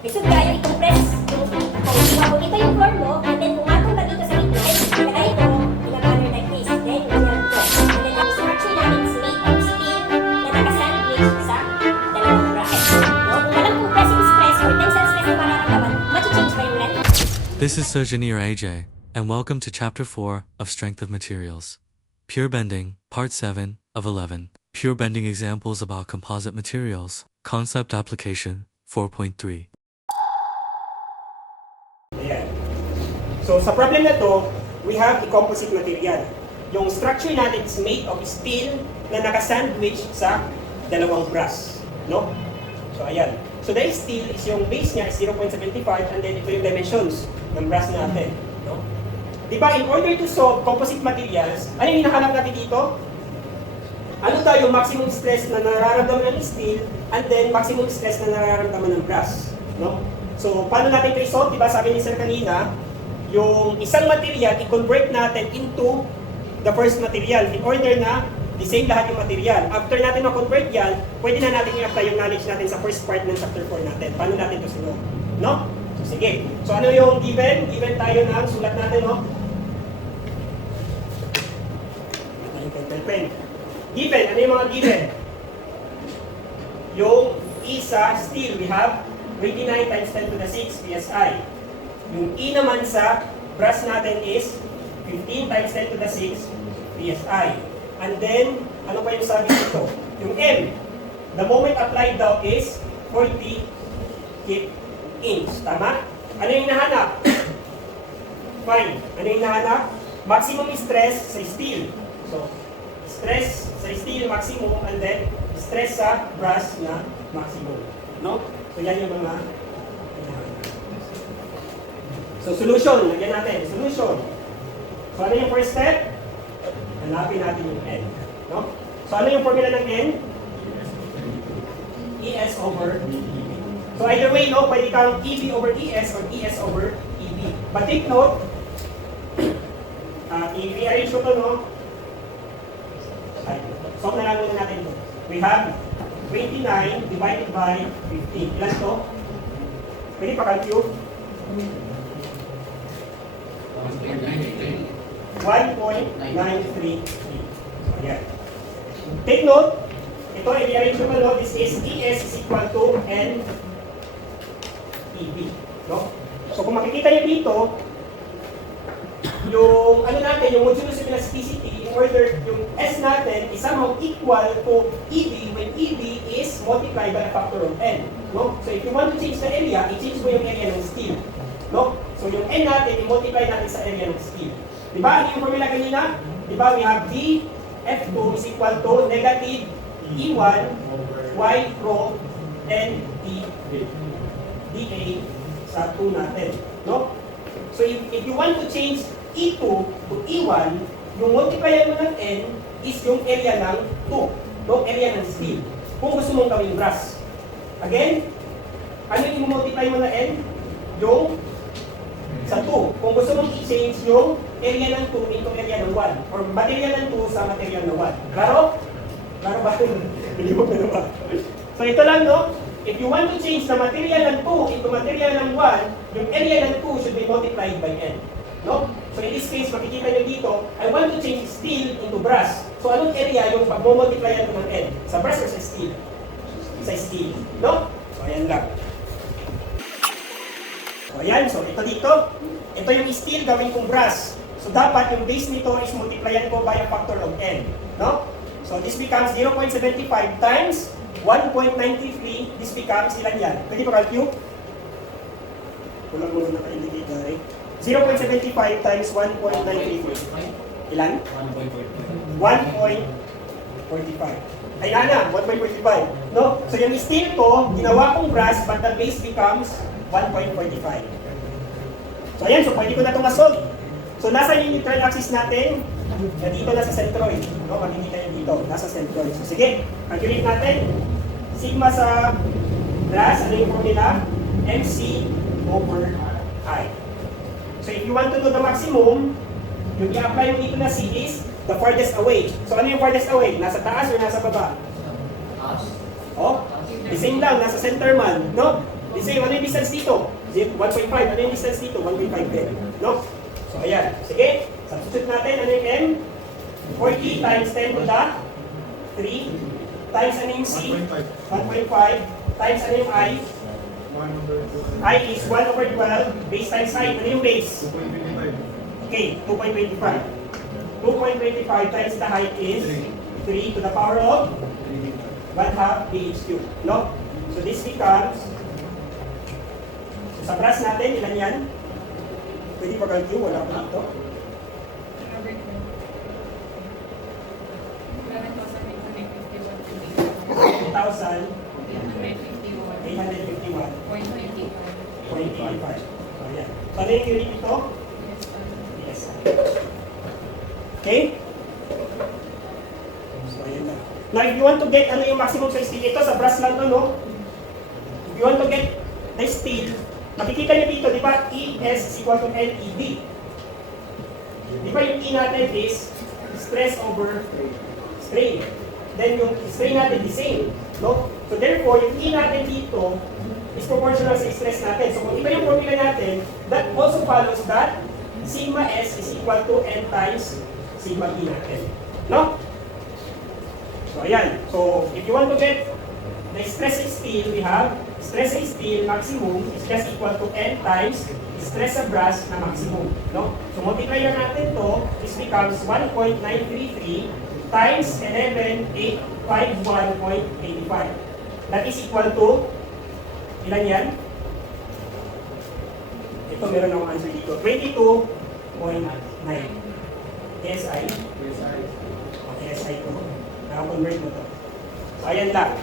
Isod kaya i-compress yung kung ito yung floor mo, and then kung atong na dito sa gitna, ilagay ito in a manner like this. Then, ganyan ito. And then, ang structure namin is made of steel na naka-sandwich sa dalawang bracket. No? Kung walang compressive stress or tensile stress na mararamdaman, mag-change ba yung length? This is Surgeoneer AJ, and welcome to Chapter 4 of Strength of Materials. Pure Bending, Part 7 of 11. Pure Bending Examples about Composite Materials. Concept Application 4.3. Ayan. So sa problem na to, we have a composite material. Yung structure natin is made of steel na naka-sandwich sa dalawang brass. No? So ayan. So the steel is yung base niya is 0.75 and then ito yung dimensions ng brass natin. No? Diba, in order to solve composite materials, ano yung hinahanap natin dito? Ano tayo yung maximum stress na nararamdaman ng steel and then maximum stress na nararamdaman ng brass. No? So, paano natin ito i-solve? Diba, sabi ni Sir kanina, yung isang material, i-convert natin into the first material in order na the same lahat yung material. After natin ma-convert yan, pwede na natin i-apply yung knowledge natin sa first part ng chapter 4 natin. Paano natin ito sunod? No? So, sige. So, ano yung given? Given tayo ng sulat natin, no? Given. Ano yung mga given? Yung isa, steel, we have 29 times 10 to the 6 PSI. Yung E naman sa brass natin is 15 times 10 to the 6 PSI. And then, ano pa yung sabi dito? Yung M, the moment applied daw is 40 kip-inch. Tama? Ano yung hinahanap? Fine. Ano yung hinahanap? Maximum stress sa steel. So, stress sa steel maximum and then stress sa brass na maximum. No? So, yan yung mga so, solution. Lagyan natin. Solution. So, ano yung first step? Hanapin natin yung N. No? So, ano yung formula ng N? ES over EB. So, either way, no? Pwede kang EB over ES or ES over EB. But take note, i-rearrange ko to, no? So, na lang muna natin ito. We have 29 divided by 15. Ilan to? Pwede pa calculate? 1.933. So, yan. Take note, ito, i-rearrange ko no? This is ES is equal to N EB. No? So, kung makikita nyo dito, yung ano natin, yung modulus of elasticity, in order yung S natin is somehow equal to EB when EB is multiplied by a factor of N. No? So if you want to change the area, i-change mo yung area ng steel. No? So yung N natin, i-multiply natin sa area ng steel. Diba? Ano yung formula kanina? Diba? We have D F2 is equal to negative E1 Y rho N D dA sa 2 natin. No? So if you want to change E2 to E1, yung multiplier mo ng N is yung area ng 2, no? Area ng steel. Kung gusto mong gawing brass. Again, ano yung multiply mo na N? Yung sa 2. Kung gusto mong i-change yung area ng 2 into area ng 1. Or material ng 2 sa material ng 1. Klaro? Klaro ba? Hindi mo klaro ba? So ito lang, no? If you want to change the material ng 2 into material ng 1, yung area ng 2 should be multiplied by N. No? So in this case, makikita nyo dito, I want to change steel into brass. So anong area yung pag-multiplyan ko ng N? Sa brass or sa steel? Sa steel. No? So ayan lang. So ayan, so ito dito. Ito yung steel gawin kong brass. So dapat yung base nito is multiplyan ko by a factor of N. No? So this becomes 0.75 times 1.93. This becomes ilan yan? Pwede pa calculate? Wala mo na naka-indicator eh. 0.75 times 1.93. Ilan? 1.45. Ayan na, 1.45. No? So yung steel ko, ginawa kong brass, but the base becomes 1.45. So ayan, so pwede ko na itong ma-solve. So nasa yung neutral axis natin, na dito nasa centroid. No? Makikita nyo dito, nasa centroid. So sige, calculate natin. Sigma sa brass, ano yung formula? MC over I. So if you want to do the maximum, yung i-apply yung dito na C is the farthest away. So ano yung farthest away? Nasa taas o nasa baba? Taas. Oh, the same lang, nasa center man, no? The same, ano yung distance dito? 1.5. Ano yung distance dito? 1.5 din. No? So, ayan. Sige, substitute natin. Ano yung M? 40 times 10 to the 3 times ano yung C? 1.5 times ano yung I? I is 1 over 12 base times height. Ano yung base? Okay, 2.25. 2.25 times the height is 3 to the power of 1/2 AH cubed. No? So this becomes, so sa brass natin, ilan yan? Pwede pag-argue, wala pa dito. 2,851.85. So yan. So ano yung unit ito? Yes. Okay? So ayan na. Now if you want to get ano yung maximum sa steel, ito sa brass lang to, no? If you want to get the steel, makikita nyo dito, di ba? ES is equal to NED. Di ba yung E natin is stress over strain. Then yung strain natin the same. No? So therefore, yung E natin dito is proportional sa stress natin. So kung iba yung formula natin, that also follows that sigma S is equal to N times sigma E natin. No? So ayan. So if you want to get the stress in steel, we have stress in steel maximum is just equal to N times stress sa brass na maximum. No? So multiply na natin to, this becomes 1.933 times 11,851.85. That is equal to, ilan yan? Ito meron akong answer dito. 22.9. KSI? O KSI to. Nakakonvert mo to. So ayan lang.